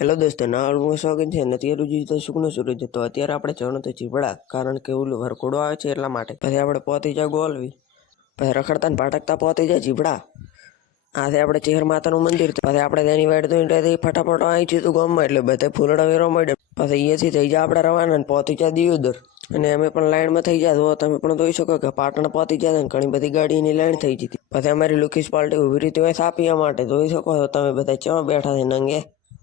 Hello દોસ્તો, નાળમાં સ્વાગત છે. અત્યારે જોઈતો સુખનો સૂરજ હતો. અત્યારે આપણે જવાનું તો ચીબડા, કારણ કે ઓલું વરઘોડો આવે છે એટલા માટે. પછી આપણે પહોંચી જાય ગોલવી, પછી રખડતા ને ભાટકતા પહોંચી જાય ચીબડા. આથી આપણે ચેહર માતાનું મંદિર. પછી આપણે તેની વાડ તો ફટાફટ આવી છે તો ગામમાં, એટલે બધે ફૂલડા વેરો મળે. પછી અહીંયાથી થઈ જાય આપણે રવાના ને પહોંચી જાય દિયોદર. અને અમે પણ લાઈનમાં થઈ જાય તો તમે પણ જોઈ શકો કે પાટણ પહોંચી જાય ને ઘણી બધી ગાડીની લાઈન થઈ જતી. પછી અમારી લુકીસ પાર્ટી ઉભી રીતે સાપીયા માટે જોઈ શકો છો તમે બધા ચા બેઠા છે નંગે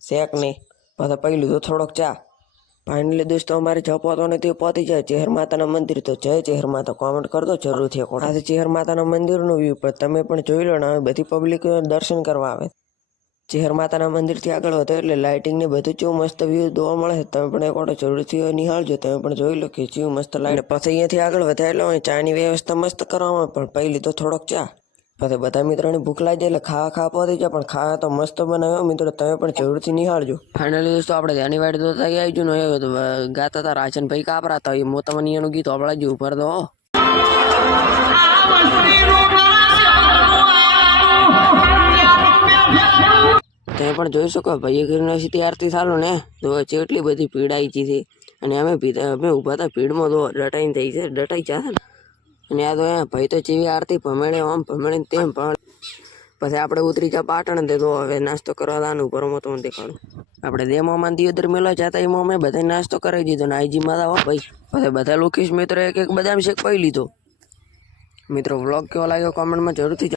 શેક નહીં. પછી પી લીધો થોડોક ચા. ફાઇનલી દોસ્તો અમારી ચા પહોંચો ને તે પહોંચી જાય ચેહર માતાના મંદિર. તો જય ચેહર માતા કોમેન્ટ કરતો જરૂરથી. આથી ચેહર માતાના મંદિરનું વ્યૂ પણ તમે પણ જોઈ લો ને. હવે બધી પબ્લિક દર્શન કરવા આવે. ચેહર માતાના મંદિરથી આગળ વધો એટલે લાઇટિંગ ને બધું કેવું મસ્ત વ્યૂ જોવા મળે છે. તમે પણ એક વાર જરૂરથી નિહાળજો. તમે પણ જોઈ લો કે કેવું મસ્ત લાઈટ. પછી અહીંયાથી આગળ વધ્યા એટલે ચાની વ્યવસ્થા મસ્ત કરવામાં પણ પી લીધો થોડોક ચા. પછી બધા મિત્રોની ભૂખ લાગી જાય એટલે ખાવા પહોંચી જાય. પણ ખાવા તો મસ્ત બનાવ્યો મિત્રો, તમે પણ જરૂરથી નિહાળજો. ફાઇનલી દોસ્તો આપણે ધ્યાની વાડી તો થઈ આવી ને ગાતા હતા રાજનભાઈ કાપરા હતા. એ મોતમની એનું ગીત અબળા જ ઉપર તો તમે પણ જોઈ શકો ભાઈ યુનિવર્સિટી આરતી ચાલુ ને તો કેટલી બધી ભીડ આવી છે. અને અમે ઊભા હતા ભીડમાં તો ડટાઈને થઈ છે, ડટાઈ જશે ને. અને આ તો ભાઈ તો જેવી આરતી ભમેડે આમ ભમેડે તેમ પણ. પછી આપણે ઉતરી ગયા પાટણ તે તો હવે નાસ્તો કરવા દાનું પરમો તો દેખાડું. આપણે દેમોમાં દિયોદર મેળવા જતા એમાં અમે બધા નાસ્તો કરાવી દીધો ને આઈજીમાં આવો ભાઈ. પછી બધા લોકેશ મિત્રો એક બદામ શેક પી લીધો. મિત્રો વ્લોગ કેવો લાગ્યો કોમેન્ટમાં જરૂરથી